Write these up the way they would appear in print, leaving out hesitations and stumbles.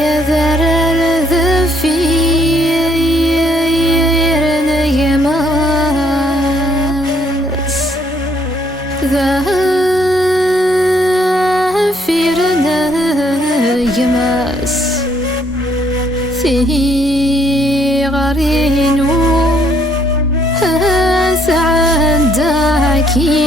يا ذر الذفير نيماس ذافير نيماس ثغرينو سعداكي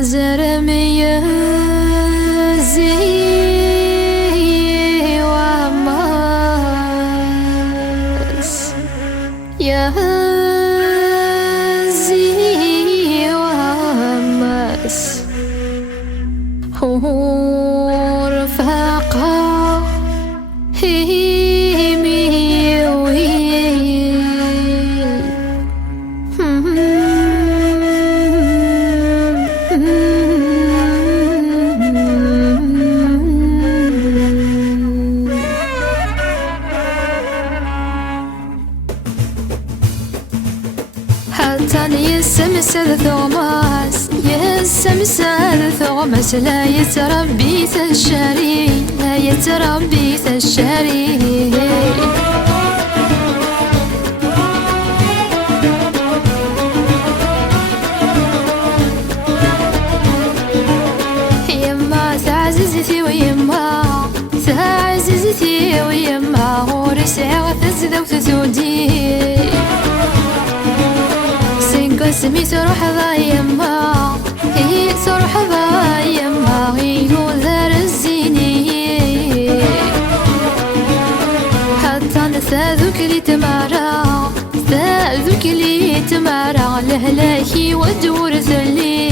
زرمي زي وماس يا زي وماس هو رفاقة هيمي وين حتى يسمسل ثوماس يسمسل ثوماس لا يتربي الشري لا يتربي الشري يما تعززتي ويما تعززتي ويما ورسعي وتزدى وتزودي سمي تروح ضايما هي تروح ضايما غيو ذار الزيني حتى نثاذوك لي تمارا ثاذوك لي تمارا لهلاكي ودور ذلي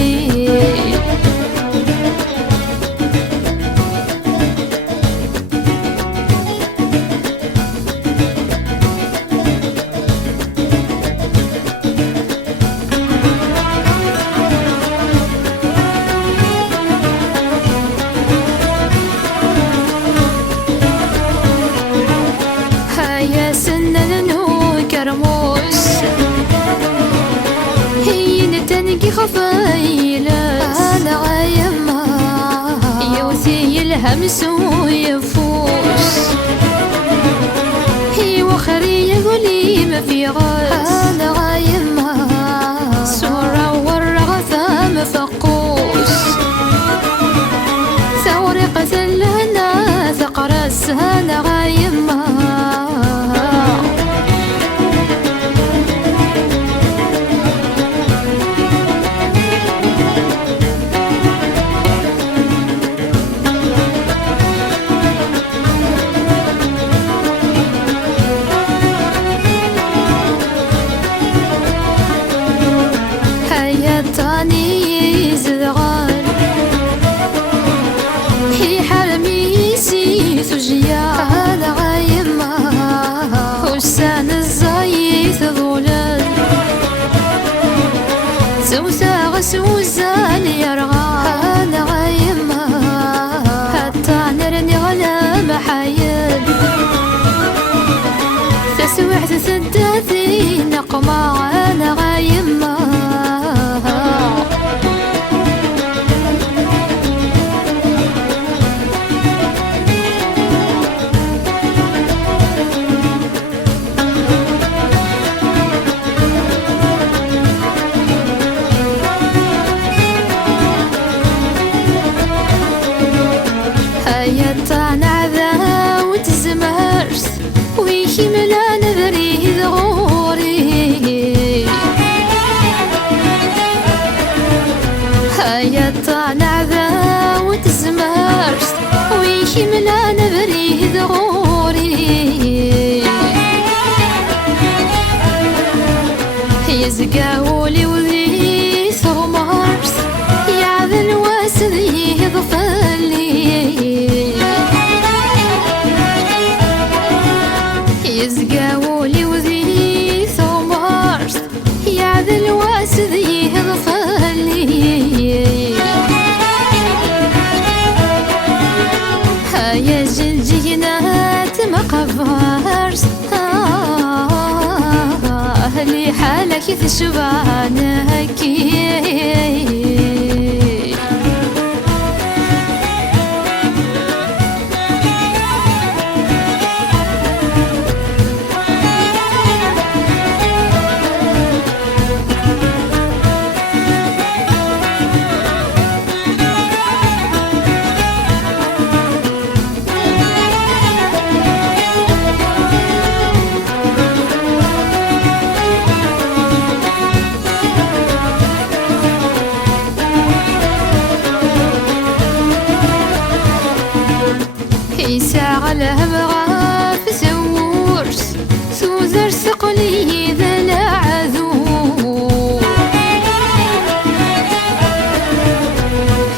كرموس هي نتنقي خفايلات أنا غايما يوثي الهمس ويفوس هي وخري يقولي ما في غاس أنا غايما سورة والرغثة مفقوس ثورقة لهنا ثقرس أنا غايما تاني زغال هي حرمي سيث وجيال غايمة وسان الزايث ظلال زوثا غسوزان يرغال غايمة حتى نرني غلا محايد تسوح تسداثي نقمة أنا غايمة يطان عذا وتزمرس ويشي ملا نذري ذغوري يطان عذا وتزمرس ويشي ملا نذري ذغوري يزقاولي وذي ثغمرس يعذن واسذي ضفالي يزقاولي وذي ثمرس يعذل واسذي ضفالي هيا جنجينات ما فارس لي حالك تشبعنك يساع الهبغا في زورس سوزر سقلي ذا لا عذور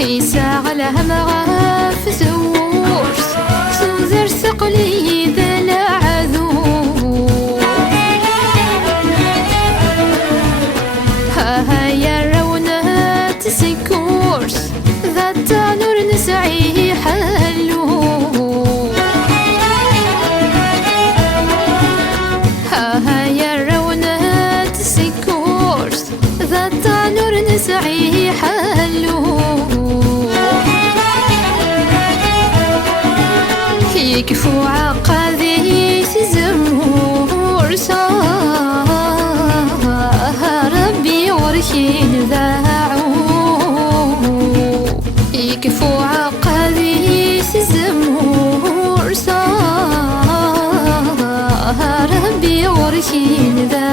يساع الهبغا في زورس سوزر سقلي ذا لا عذور ها يا رونا تسكورس ذات نور نسعي حلو نسعي حلو يكفو عقاذي تزمور ربي وركين ذاعو يكفو عقاذي تزمور ربي وركين ذاعو